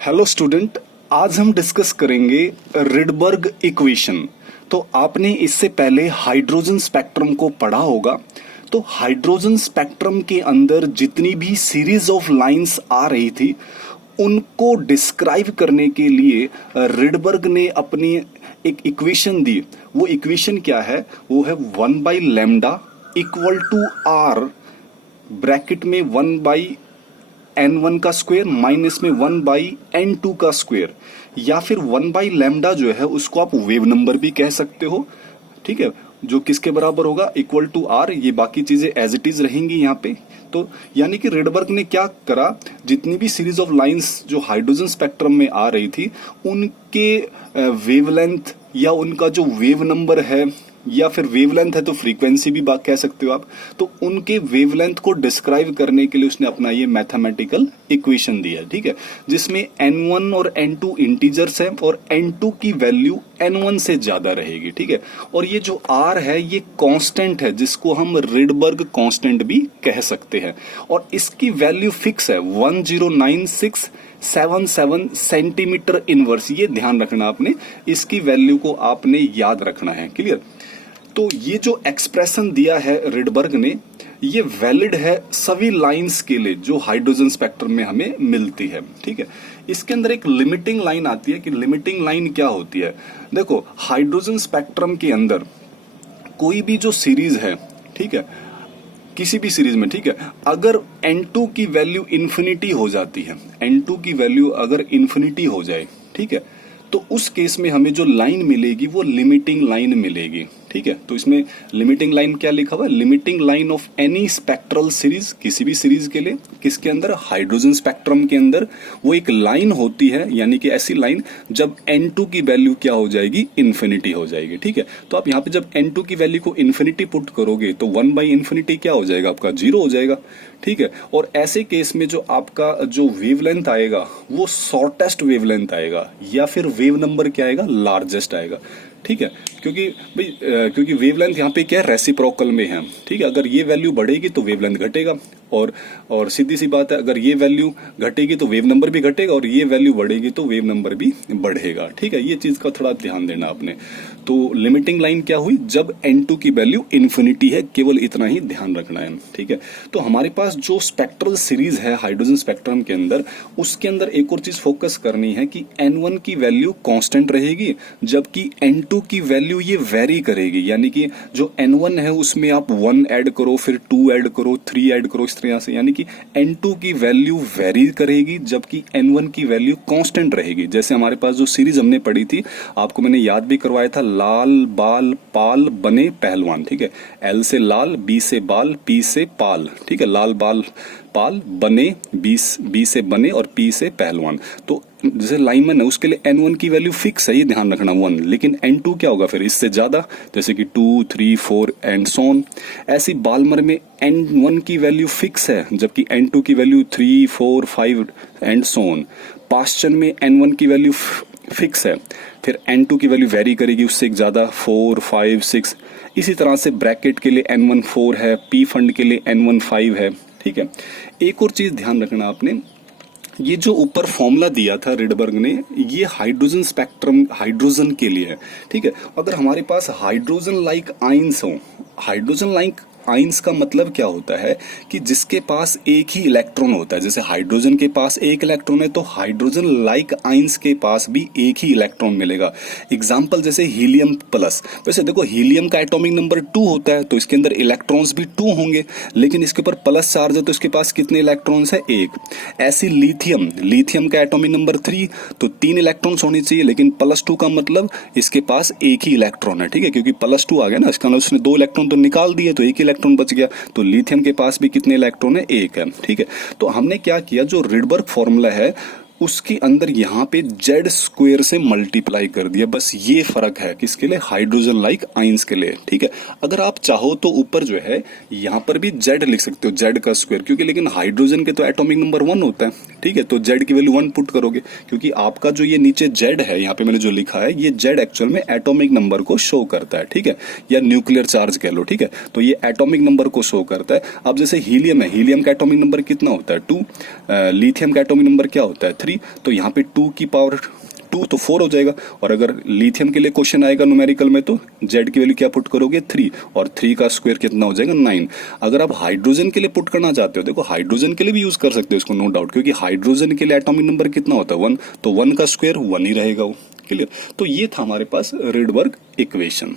Hello student, आज हम discuss करेंगे रिडबर्ग इक्वेशन। तो आपने इससे पहले हाइड्रोजन स्पेक्ट्रम को पढ़ा होगा। तो हाइड्रोजन स्पेक्ट्रम के अंदर जितनी भी सीरीज ऑफ लाइंस आ रही थी उनको डिस्क्राइब करने के लिए रिडबर्ग ने अपनी एक इक्वेशन दी। वो इक्वेशन क्या है? वो है 1/λ इक्वल टू आर ब्रैकेट में 1/n1 का स्क्वायर माइनस में 1/n2 का स्क्वायर, या फिर 1/λ जो है उसको आप वेव नंबर भी कह सकते हो। ठीक है, जो किसके बराबर होगा? Equal to R. ये बाकी चीजें एज इट इज रहेंगी यहाँ पे। तो यानी कि रिडबर्ग ने क्या करा, जितनी भी सीरीज ऑफ लाइंस जो हाइड्रोजन स्पेक्ट्रम में आ रही थी उनके वेवलेंथ या उनका जो वेव नंबर है, या फिर वेवलेंथ है तो फ्रीक्वेंसी भी बात कह सकते हो आप, तो उनके वेवलेंथ को डिस्क्राइब करने के लिए उसने अपना ये मैथमेटिकल इक्वेशन दिया। ठीक है, जिसमें n1 और n2 इंटीजर्स है और n2 की वैल्यू n1 से ज्यादा रहेगी। ठीक है, और ये जो r है ये कांस्टेंट है, जिसको हम रिडबर्ग कांस्टेंट भी कह सकते हैं, और इसकी वैल्यू फिक्स है 109677 सेंटीमीटर इनवर्स। ये ध्यान रखना आपने, इसकी वैल्यू को आपने याद रखना है। क्लियर? तो ये जो एक्सप्रेशन दिया है रिडबर्ग ने, ये वैलिड है सभी लाइंस के लिए जो हाइड्रोजन स्पेक्ट्रम में हमें मिलती है। ठीक है, इसके अंदर एक लिमिटिंग लाइन आती है कि लिमिटिंग लाइन क्या होती है। देखो, हाइड्रोजन स्पेक्ट्रम के अंदर कोई भी जो सीरीज है, ठीक है, किसी भी सीरीज में, ठीक है, अगर n2 की वैल्यू इन्फिनिटी हो जाती है, n2 की वैल्यू अगर इन्फिनिटी हो जाए, ठीक है, तो उस केस में हमें जो लाइन मिलेगी वो लिमिटिंग लाइन मिलेगी। ठीक है, तो इसमें लिमिटिंग लाइन क्या लिखा हुआ है? Limiting line of any spectral series, किसी भी सीरीज के लिए, किसके अंदर? हाइड्रोजन स्पेक्ट्रम के अंदर। वो एक लाइन होती है, यानी कि ऐसी लाइन जब n2 की वैल्यू क्या हो जाएगी? इन्फिनिटी हो जाएगी। ठीक है, तो आप यहाँ पे जब n2 की वैल्यू को इन्फिनिटी पुट करोगे तो 1/∞ क्या हो जाएगा? आपका 0 हो जाएगा। ठीक है, और ऐसे केस में जो आपका जो वेवलेंथ आएगा वो शॉर्टेस्ट वेवलेंथ आएगा, या फिर वेव नंबर क्या आएगा? लार्जेस्ट आएगा। ठीक है, क्योंकि वेवलेंथ यहाँ पे क्या है? रेसिप्रोकल में है। ठीक है, अगर ये वैल्यू बढ़ेगी तो वेवलेंथ घटेगा, और सीधी सी बात है, अगर ये वैल्यू घटेगी तो वेव नंबर भी घटेगा, और ये वैल्यू बढ़ेगी तो वेव नंबर भी बढ़ेगा। ठीक है, ये चीज का थोड़ा ध्यान देना आपने। तो लिमिटिंग लाइन क्या हुई? जब n2 की वैल्यू इन्फिनिटी है, केवल इतना ही ध्यान रखना है। ठीक है, तो हमारे पास जो स्पेक्ट्रल सीरीज है हाइड्रोजन स्पेक्ट्रम के अंदर, उसके अंदर एक और चीज फोकस करनी है कि n1 की वैल्यू कांस्टेंट रहेगी, जबकि n2 की वैल्यू ये वेरी करेगी। यानी कि जो n1 है उसमें आप 1 ऐड करो, फिर 2 ऐड करो, 3 ऐड करो, इस तरह से, यानी कि n2 की वैल्यू वेरी करेगी जबकि n1 की वैल्यू कांस्टेंट रहेगी। जैसे हमारे पास जो सीरीज हमने पढ़ी थी, आपको मैंने याद भी करवाया था, लाल बाल पाल बने पहलवान। ठीक है, L से लाल, B से बाल, P से पाल। ठीक है, लाल बाल पाल बने, B से बने और P से पहलवान। तो जैसे लाइनमैन है उसके लिए n1 की वैल्यू फिक्स है, ये ध्यान रखना 1, लेकिन n2 क्या होगा फिर? इससे ज्यादा, जैसे कि 2, 3, 4 एंड सोन। ऐसी बालमर में n1 की वैल्यू फिक्स है, जबकि n2 की वैल्यू 3, 4, 5 एंड सोन। पास्चन में n1 की वैल्यू फिक्स है, फिर n2 की वैल्यू वेरी करेगी उससे एक ज्यादा, 4, 5, 6। इसी तरह से ब्रैकेट के लिए n1 4 है, P फंड के लिए n1 5 है। ठीक है, एक और चीज ध्यान रखना आपने, ये जो ऊपर फॉर्मूला दिया था रिडबर्ग ने, ये हाइड्रोजन स्पेक्ट्रम हाइड्रोजन के लिए है। ठीक है, अगर हमारे पास हाइड्रोजन लाइक आइंस हो, हाइड्रोजन लाइक आइंस का मतलब क्या होता है कि जिसके पास एक ही इलेक्ट्रॉन होता है। जैसे हाइड्रोजन के पास एक इलेक्ट्रॉन है तो हाइड्रोजन लाइक आइंस के पास भी एक ही इलेक्ट्रॉन मिलेगा। एग्जांपल जैसे हीलियम प्लस। वैसे देखो, हीलियम का एटॉमिक नंबर 2 होता है तो इसके अंदर इलेक्ट्रॉन्स भी 2 होंगे, लेकिन इसके ऊपर प्लस चार्ज है तो इसके पास कितने इलेक्ट्रॉन्स है? 1। ऐसे लिथियम का एटॉमिक नंबर 3, तो 3 इलेक्ट्रॉन्स होने चाहिए, लेकिन +2 का मतलब इसके पास एक ही इलेक्ट्रॉन है। ठीक है, क्योंकि +2 आ गया ना, इसका मतलब उसने 2 इलेक्ट्रॉन तो निकाल दिए तो एक ही इलेक्ट्रॉन बच गया। तो लिथियम के पास भी कितने इलेक्ट्रॉन है? 1 है। ठीक है, तो हमने क्या किया, जो रिडबर्ग फॉर्मूला है उसके अंदर यहाँ पे जेड स्क्वायर से मल्टीप्लाई कर दिया। बस ये फर्क है किसके लिए? हाइड्रोजन लाइक आइंस के लिए। ठीक है, अगर आप चाहो तो ऊपर जो है यहाँ पर भी जेड लिख सकते हो, जेड का स्क्वायर, क्योंकि लेकिन हाइड्रोजन के तो एटॉमिक नंबर 1 होता है। ठीक है, तो जेड की वैल्यू 1 पुट करोगे, क्योंकि आपका जो ये नीचे जेड है, यहाँ पे मैंने जो लिखा है, ये जेड एक्चुअल में एटॉमिक नंबर को शो करता है। ठीक है, या न्यूक्लियर चार्ज कह लो। ठीक है, तो ये एटॉमिक नंबर को शो करता है। अब जैसे हीलियम है, हीलियम का एटॉमिक नंबर कितना होता है? 2। लिथियम का एटॉमिक नंबर क्या होता है? 3। 3, तो यहाँ पे 2 की पावर 2 तो 4 हो जाएगा। और अगर लिथियम के लिए क्वेश्चन आएगा न्यूमेरिकल में तो Z की वैल्यू क्या पुट करोगे 3, और 3 का स्क्वायर कितना हो जाएगा 9। अगर आप हाइड्रोजन के लिए पुट करना चाहते हो, देखो हाइड्रोजन के लिए भी यूज कर सकते हो इसको, नो डाउट, क्योंकि हाइड्रोजन के लिए एटॉमिक नंबर कितना होता है 1, तो 1 का स्क्वायर 1 ही रहेगा वो। क्लियर। तो ये था हमारे पास रिडबर्ग इक्वेशन।